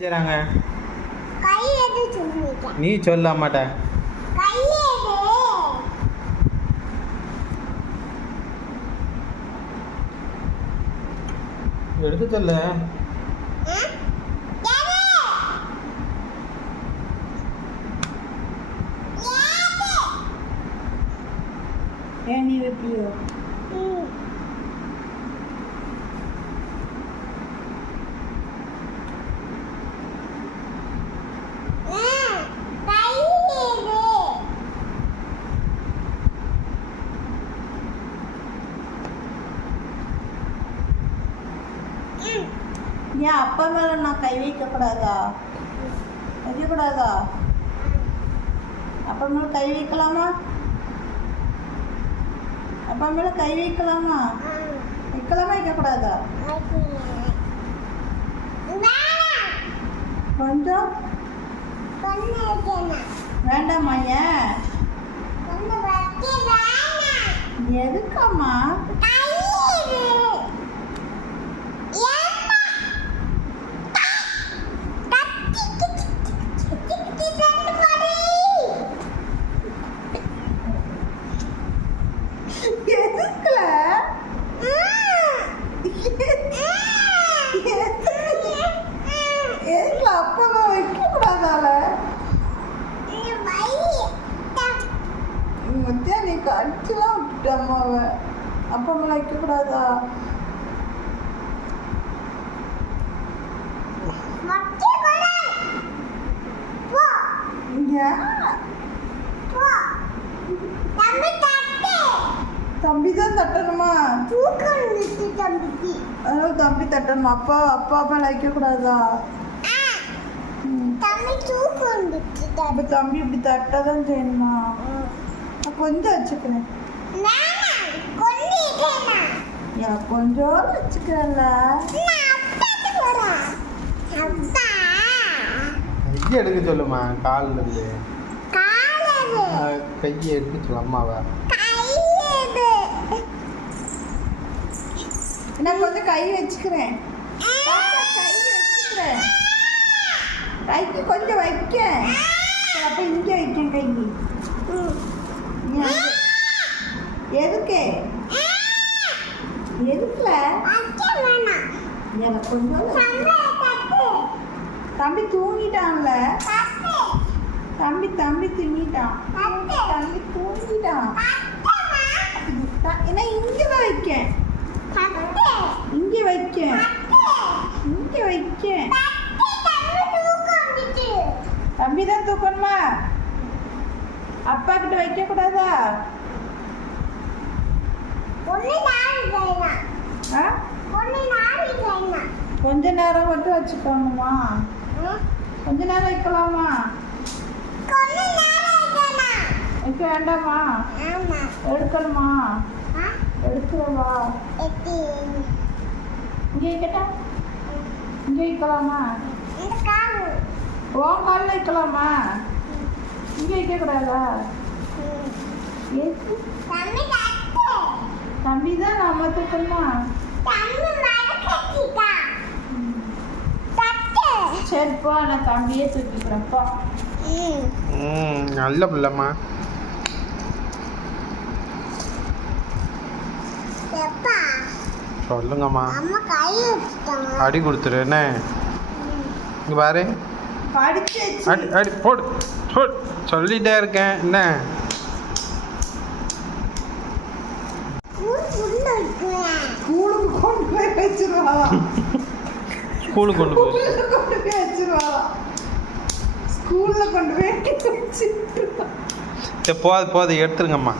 செய்றாங்க. கை எடு சொல்லிட்டேன் நீ சொல்ல மாட்ட. எடுத்து சொல்ல. ஏன் நீ வைப்பியோ ம். ஆ, கை எடு ம். ஏன் அப்பா மேல நான் கை வைக்கக்கூடாதா? வைக்கக்கூடாதா? அப்பா மேல கை வைக்கலாமா? அப்பா மேல கை வைக்கலாமா. வைக்கலாமா வைக்கக்கூடாதா? கொஞ்சம். வேண்டாமா ஏன்? எதுக்காம்மா எதுக்குல எதுக்குல அப்பா மேல வைக்கக்கூடாதால மத்தியா நீ விட்டுட்ட அம்மாவை அப்பா மேல வைக்கக்கூடாதா தம்பி தான் தட்டணுமா? அதனால தம்பி தட்டணுமா. அப்பா அப்பா மேல வைக்கக்கூடாதா? ம். அப்ப தம்பி இப்படி தட்டதான் செய்யணுமா? கொஞ்சம் வச்சுக்கிறேன். கொஞ்சம் வச்சுக்கிறேன்ல கையை எடுக்க சொல்லுமா காலில் இருந்து கையை எடுக்க சொல்லு அம்மாவை. நான் கொஞ்சம் கை வச்சுக்கிறேன். கை வச்சுக்கிறேன். கைக்கு கொஞ்சம் வைக்க. அப்ப இங்கே வைக்கேன் கை அங்க- எதுக்கு? எதுக்குல? எனக்கு கொஞ்சம் தம்பி தூங்கிட்டான்ல. தம்பி தம்பி தூங்கிட்டான் தம்பி தூங்கிட்டான். ஏன்னா என்ன இங்கே தான் வைக்கேன்? இங்கே வைக்கேன். இங்கே வைக்கேன். தம்பி தான் தூக்கணுமா? அப்பா கிட்ட வைக்க கூடாதா கொஞ்ச நேரம் மட்டும் வச்சுக்கணுமா கொஞ்ச நேரம் வைக்கலாமா? வைக்க வேண்டாமா? எடுக்கணுமா? எடுக்கவா இங்கே வைக்கட்டா? இங்கே வைக்கலாமா? உன் காலில் வைக்கலாமா? இங்கே வைக்கக்கூடாதா? ஏசி தம்பி தான் நம்ம தூக்கணுமா சரிப்பா நான் தம்பியே தூக்கிக்கிறேன்ப்பா. ம் நல்ல பிள்ளைம்மா. சொல்லுங்கம்மா. அடி கொடுத்துரு என்ன? இங்கே பாரு. அடி அடி போடு போடு. சொல்லிட்டே இருக்கேன் என்ன உள்ள வைக்கிறேன் ஸ்கூலுக்கு கொண்டு போய் வச்சிருவாளாம் ஸ்கூலுக்கு கொண்டு போய் ஸ்கூல்ல கொண்டு போய் வச்சிருவாளாம் ஸ்கூல்ல கொண்டு போய் வச்சிருவா சரி போது போது எடுத்துருங்கம்மா.